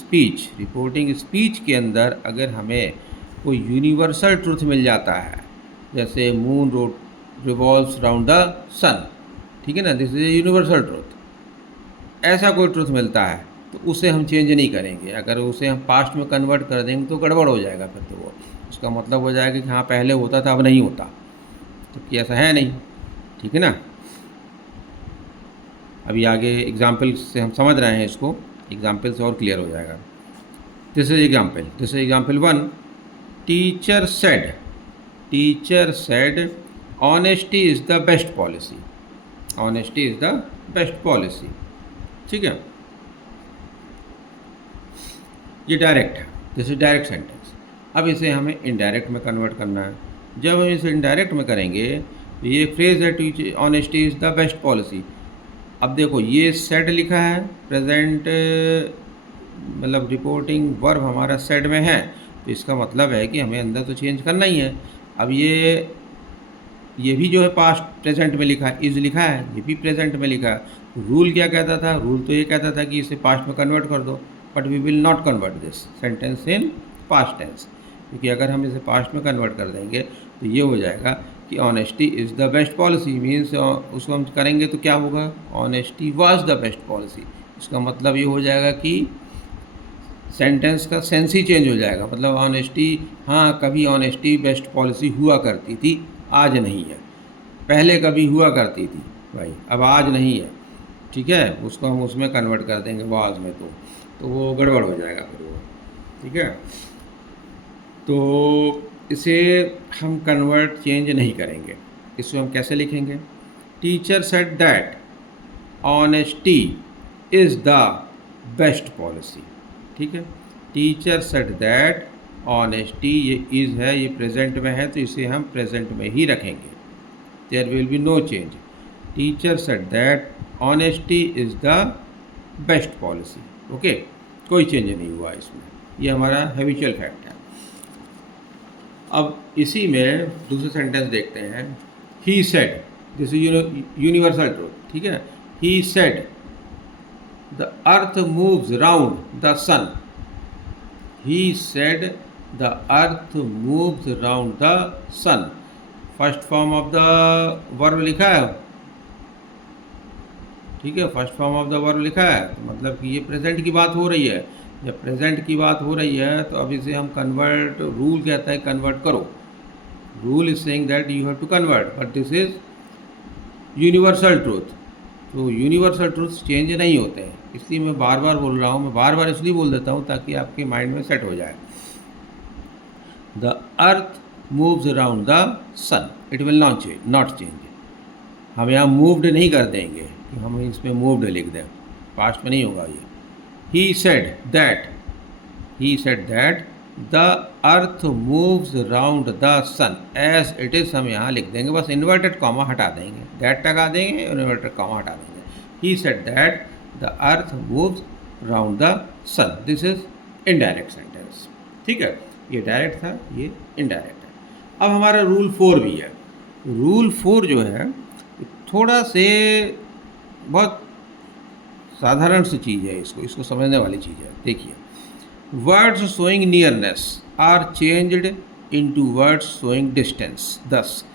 speech के अंदर अगर हमें कोई यूनिवर्सल ट्रुथ मिल जाता है, जैसे मून रिवॉल्व्स राउंड द सन, ठीक है ना, this is a universal truth, ऐसा कोई ट्रुथ मिलता है तो उसे हम चेंज नहीं करेंगे। अगर उसे हम पास्ट में कन्वर्ट कर देंगे तो गड़बड़ हो जाएगा, फिर तो वो उसका मतलब हो जाएगा कि हाँ पहले होता था अब नहीं होता। जबकि ऐसा है नहीं, ठीक है ना। अभी आगे एग्जाम्पल से हम समझ रहे हैं इसको, एग्जाम्पल से और क्लियर हो जाएगा। This is example 1। Teacher said honesty is the best policy. Honesty is the best policy, ठीक है। ये डायरेक्ट है, दिस इज डायरेक्ट सेंटेंस। अब इसे हमें इनडायरेक्ट में कन्वर्ट करना है। जब हम इसे इनडायरेक्ट में करेंगे तो ये फ्रेज है, teacher honesty is the best policy. अब देखो ये सेड लिखा है, प्रेजेंट मतलब रिपोर्टिंग वर्ब हमारा सेड में है, तो इसका मतलब है कि हमें अंदर तो चेंज करना ही है। अब ये भी जो है पास्ट प्रेजेंट में लिखा है, इज़ लिखा है, ये भी प्रेजेंट में लिखा है। रूल क्या कहता था? रूल तो ये कहता था कि इसे पास्ट में कन्वर्ट कर दो, but we will not convert this sentence in past tense, क्योंकि अगर हम इसे पास्ट में कन्वर्ट कर देंगे तो ये हो जाएगा कि honesty is the best policy. Means उसको हम करेंगे तो क्या होगा? Honesty was the best policy. इसका मतलब ये हो जाएगा कि सेंटेंस का सेंस ही चेंज हो जाएगा। मतलब ऑनेस्टी, हाँ कभी ऑनेस्टी बेस्ट पॉलिसी हुआ करती थी, आज नहीं है। पहले कभी हुआ करती थी भाई, अब आज नहीं है, ठीक है। उसको हम उसमें कन्वर्ट कर देंगे वाज में, तो वो गड़बड़ हो जाएगा फिर वो, ठीक है। तो इसे हम कन्वर्ट चेंज नहीं करेंगे। इसको हम कैसे लिखेंगे? Teacher said that honesty is the best policy, ठीक है। टीचर सेड दैट ऑनेस्टी, ये इज़ है, ये प्रेजेंट में है, तो इसे हम प्रेजेंट में ही रखेंगे। There will be no change. Teacher said that honesty is the best policy, okay. कोई चेंज नहीं हुआ इसमें, ये हमारा हैबिचुअल फैक्ट है। अब इसी में दूसरे सेंटेंस देखते हैं। He said, this is universal truth, ठीक है। He said the earth moves round the sun. He said the earth moves round the sun. First form of the verb लिखा है, ठीक है। First form of the verb लिखा है, तो मतलब कि ये प्रेजेंट की बात हो रही है। जब प्रेजेंट की बात हो रही है तो अब इसे हम कन्वर्ट, रूल कहता है कन्वर्ट करो। Rule is saying that you have to convert, but this is universal truth. तो यूनिवर्सल ट्रूथ चेंज नहीं होते हैं, इसलिए मैं बार बार बोल रहा हूँ। मैं बार बार इसलिए बोल देता हूँ ताकि आपके माइंड में सेट हो जाए। The earth moves around the sun, it will not change. हम यहाँ मूव्ड नहीं कर देंगे, हम इसमें मूव्ड लिख दें, पास्ट में नहीं होगा ये। He said that the earth moves round the sun as it is, हम यहाँ लिख देंगे, बस इन्वर्टेड कॉमा हटा देंगे, दैट लगा देंगे, इन्वर्टेड कॉमा हटा देंगे। He said that the earth moves round the sun, this is indirect sentence, ठीक है। ये डायरेक्ट था, ये इनडायरेक्ट है। अब हमारा रूल 4 भी है। रूल 4 जो है थोड़ा से बहुत साधारण सी चीज़ है, इसको समझने वाली चीज़ है। देखिए, words showing nearness are changed into words showing distance. 10।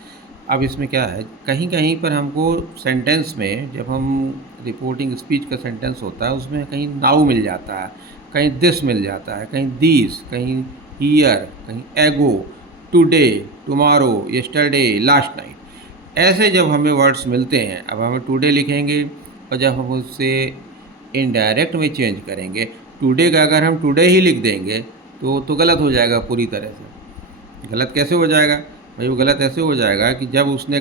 अब इसमें क्या है, कहीं कहीं पर हमको सेंटेंस में, जब हम रिपोर्टिंग स्पीच का सेंटेंस होता है उसमें कहीं नाउ मिल जाता है, कहीं दिस मिल जाता है, कहीं दीस, कहीं हियर, कहीं एगो, today, tomorrow, yesterday, last night. ऐसे जब हमें वर्ड्स मिलते हैं, अब हमें टुडे लिखेंगे और जब हम उससे इनडायरेक्ट में चेंज करेंगे, टुडे का अगर हम टुडे ही लिख देंगे तो गलत हो जाएगा पूरी तरह से। गलत कैसे हो जाएगा भाई? वो गलत ऐसे हो जाएगा कि जब उसने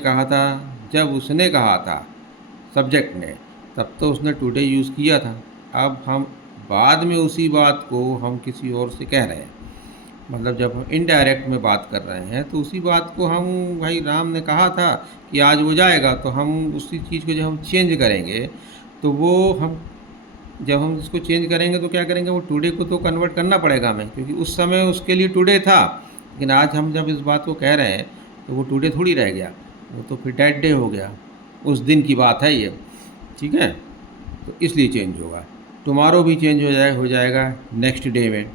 कहा था सब्जेक्ट ने, तब तो उसने टुडे यूज़ किया था। अब हम बाद में उसी बात को हम किसी और से कह रहे हैं, मतलब जब हम इनडायरेक्ट में बात कर रहे हैं तो उसी बात को हम, भाई राम ने कहा था कि आज वो जाएगा, तो हम उसी चीज़ को जब हम चेंज करेंगे तो जब हम इसको चेंज करेंगे तो क्या करेंगे, वो टुडे को तो कन्वर्ट करना पड़ेगा हमें, क्योंकि उस समय उसके लिए टुडे था। लेकिन आज हम जब इस बात को कह रहे हैं तो वो टुडे थोड़ी रह गया, वो तो फिर डेट डे हो गया, उस दिन की बात है ये, ठीक है। तो इसलिए चेंज होगा। टुमारो भी चेंज हो जाएगा नेक्स्ट डे में।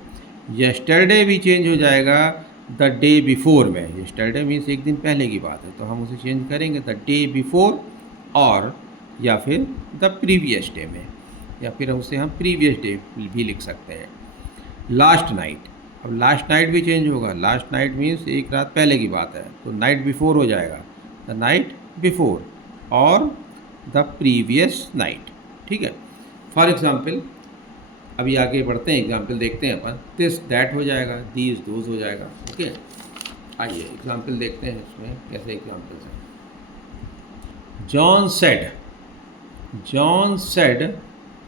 यस्टरडे भी चेंज हो जाएगा द डे बिफोर में। यस्टरडे मीन्स एक दिन पहले की बात है, तो हम उसे चेंज करेंगे द डे बिफोर, और या फिर द प्रीवियस डे में, या फिर उसे हम प्रीवियस डे भी लिख सकते हैं। लास्ट नाइट, अब लास्ट नाइट भी चेंज होगा। लास्ट नाइट मीन्स एक रात पहले की बात है, तो नाइट बिफोर हो जाएगा, द नाइट बिफोर और द प्रीवियस नाइट। ठीक है। फॉर एग्ज़ाम्पल अभी आगे बढ़ते हैं, एग्जाम्पल देखते हैं अपन। दिस दैट हो जाएगा, दीज दोज हो जाएगा। ओके, आइए एग्जाम्पल देखते हैं इसमें कैसे एग्जाम्पल्स हैं। John said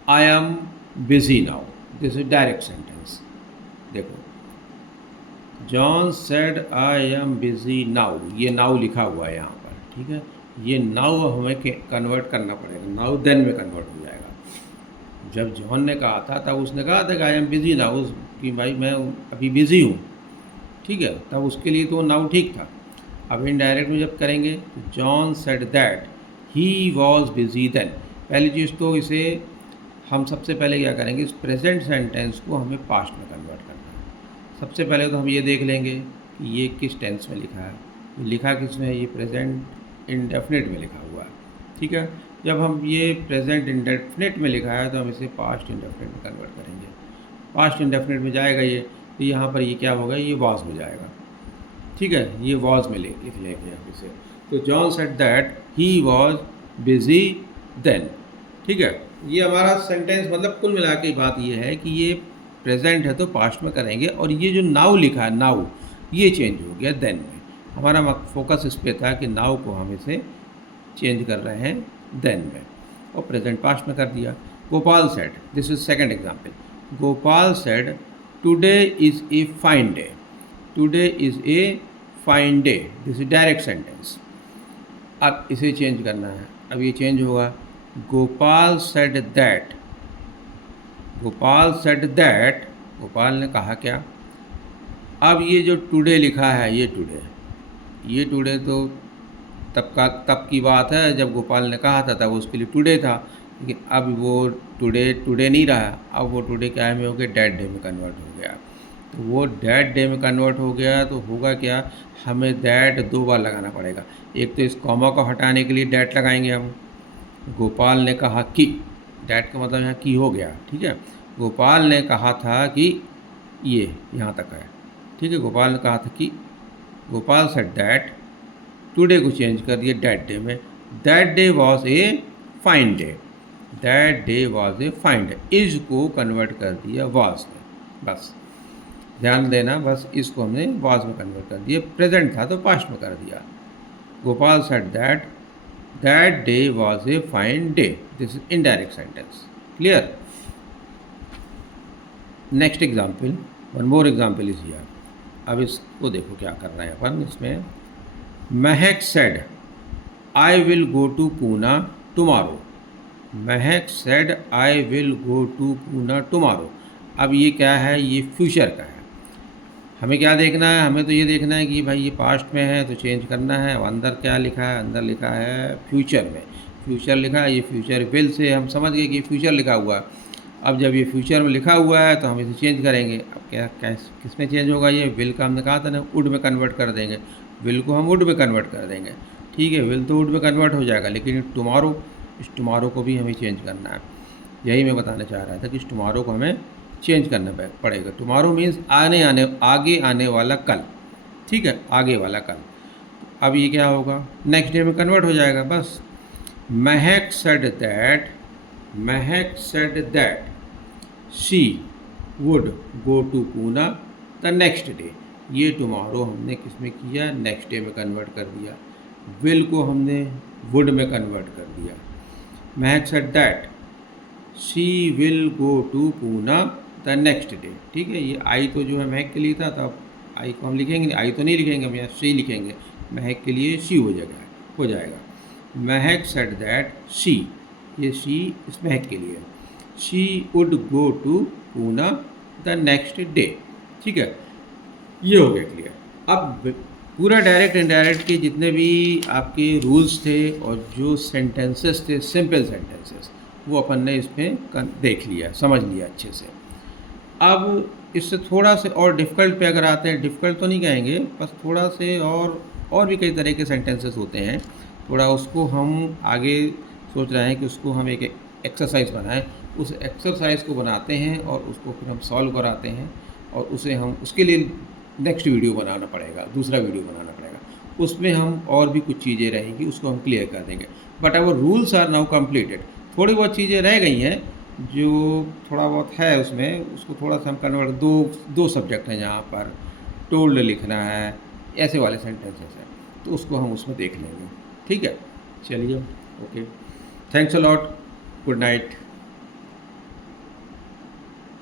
I am busy now. This is direct sentence. देखो, John said I am busy now, ये नाउ लिखा हुआ है यहाँ पर। ठीक है, ये नाउ हमें कन्वर्ट करना पड़ेगा, नाउ देन में कन्वर्ट हो जाएगा। जब जॉन ने कहा था तब उसने कहा था कि आई एम बिजी नाउ, कि भाई मैं अभी बिज़ी हूँ। ठीक है, तब उसके लिए तो नाउ ठीक था। अब इनडायरेक्ट में जब करेंगे तो John said that he was busy then. पहली चीज़ तो इसे हम सबसे पहले क्या करेंगे, इस प्रेजेंट सेंटेंस को हमें पास्ट में कन्वर्ट करना है। सबसे पहले तो हम ये देख लेंगे कि ये किस टेंस में लिखा है। ये लिखा किस में है, ये प्रेजेंट इंडेफिनिट में लिखा हुआ है। ठीक है, जब हम ये प्रेजेंट इंडेफिनिट में लिखा है तो हम इसे पास्ट इंडेफिनिट में कन्वर्ट करेंगे। पास्ट इंडेफिनिट में जाएगा ये, तो यहाँ पर ये क्या होगा, ये वॉज हो जाएगा। ठीक है, ये वॉज में लिख लेंगे यहाँ इसे। तो John said that he was busy then. ठीक है, ये हमारा सेंटेंस, मतलब कुल मिला के बात ये है कि ये प्रेजेंट है तो पास्ट में करेंगे, और ये जो नाउ लिखा है, नाउ, ये चेंज हो गया देन में। हमारा फोकस इस पे था कि नाउ को हम इसे चेंज कर रहे हैं देन में, और प्रेजेंट पास्ट में कर दिया। Gopal said, this is second example. Gopal said today is a fine day. Today is a fine day, this is direct sentence. अब इसे चेंज करना है। अब ये चेंज होगा, Gopal said that. Gopal said that, Gopal ने कहा क्या। अब ये जो टुडे लिखा है, ये टुडे तो तब की बात है जब गोपाल ने कहा था, तब उसके लिए टुडे था। लेकिन अब वो टुडे नहीं रहा, अब वो टुडे क्या में हो गया, डेड डे में कन्वर्ट हो गया। तो वो डेड डे में कन्वर्ट हो गया तो होगा क्या, हमें दैट 2 बार लगाना पड़ेगा। एक तो इस कॉमा को हटाने के लिए डैट लगाएंगे हम। गोपाल ने कहा कि, डैट का मतलब यहाँ की हो गया। ठीक है, गोपाल ने कहा था कि, ये यहाँ तक है। ठीक है, गोपाल ने कहा था कि, गोपाल सेड दैट, टुडे को चेंज कर दिया डेड डे में। That day was a fine day. That day was a fine day. Is को कन्वर्ट कर दिया वॉज में, बस ध्यान देना, बस इसको हमने वॉज में कन्वर्ट कर दिया। प्रेजेंट था तो पास्ट में कर दिया। Gopal said that, that day was a fine day. This is indirect sentence. Clear. Next example, one more example is here. अब इसको देखो क्या कर रहे हैं अपन इसमें। Mahak said I will go to Poona tomorrow. Mahak said I will go to Poona tomorrow. अब ये क्या है, ये फ्यूचर का है। हमें क्या देखना है, हमें तो ये देखना है कि भाई ये पास्ट में है तो चेंज करना है। अब अंदर क्या लिखा है, अंदर लिखा है फ्यूचर में, फ्यूचर लिखा है। ये फ्यूचर विल से हम समझ गए कि फ्यूचर लिखा हुआ है। अब जब ये फ्यूचर में लिखा हुआ है तो हम इसे चेंज करेंगे। अब क्या किस में चेंज होगा, ये विल का हमने कहा था ना, वुड में कन्वर्ट कर देंगे। विल को हम वुड में कन्वर्ट कर देंगे। ठीक है, विल तो वुड में कन्वर्ट हो जाएगा, लेकिन टुमारो, इस टुमारो को भी हमें चेंज करना है। यही मैं बताना चाह रहा था कि इस टुमारो को हमें चेंज करना पड़ेगा। टुमारो मीन्स आगे आने वाला कल। ठीक है, आगे वाला कल। अब ये क्या होगा, नेक्स्ट डे में कन्वर्ट हो जाएगा बस। Mahak said that she would go to Poona the next day. ये टुमारो हमने किस में किया, नेक्स्ट डे में कन्वर्ट कर दिया। विल को हमने वुड में कन्वर्ट कर दिया। Mahak said that she will go to Poona the next day. ठीक है, ये आई तो जो है महक के लिए था, तब आई को हम लिखेंगे, आई तो नहीं लिखेंगे हम, यहाँ शी लिखेंगे। महक के लिए शी हो जाएगा। महक सेड दैट शी, ये शी इस महक के लिए, she would go to Poona the next day. ठीक है, ये हो गया क्लियर। अब पूरा डायरेक्ट इनडायरेक्ट के जितने भी आपके रूल्स थे और जो सेंटेंसेस थे, सिंपल सेंटेंसेस, वो अपन ने इसमें देख लिया, समझ लिया अच्छे से। अब इससे थोड़ा से और डिफ़िकल्ट पे अगर आते हैं, डिफ़िकल्ट तो नहीं कहेंगे, बस थोड़ा से और भी कई तरह के सेंटेंसेस होते हैं। थोड़ा उसको हम आगे सोच रहे हैं कि उसको हम एक एक्सरसाइज बनाएं। उस एक्सरसाइज को बनाते हैं और उसको फिर हम सॉल्व कराते हैं, और उसे हम उसके लिए नेक्स्ट वीडियो बनाना पड़ेगा, दूसरा वीडियो बनाना पड़ेगा। उसमें हम और भी कुछ चीज़ें रहेंगी, उसको हम क्लियर कर देंगे। But our rules are now completed. थोड़ी बहुत चीज़ें रह गई हैं, जो थोड़ा बहुत है उसमें, उसको थोड़ा-सा हम कन्वर्ट, 2 सब्जेक्ट हैं जहाँ पर टोल्ड लिखना है, ऐसे वाले सेंटेंसेस हैं, तो उसको हम उसमें देख लेंगे। ठीक है? चलिए, okay. Thanks a lot. Good night.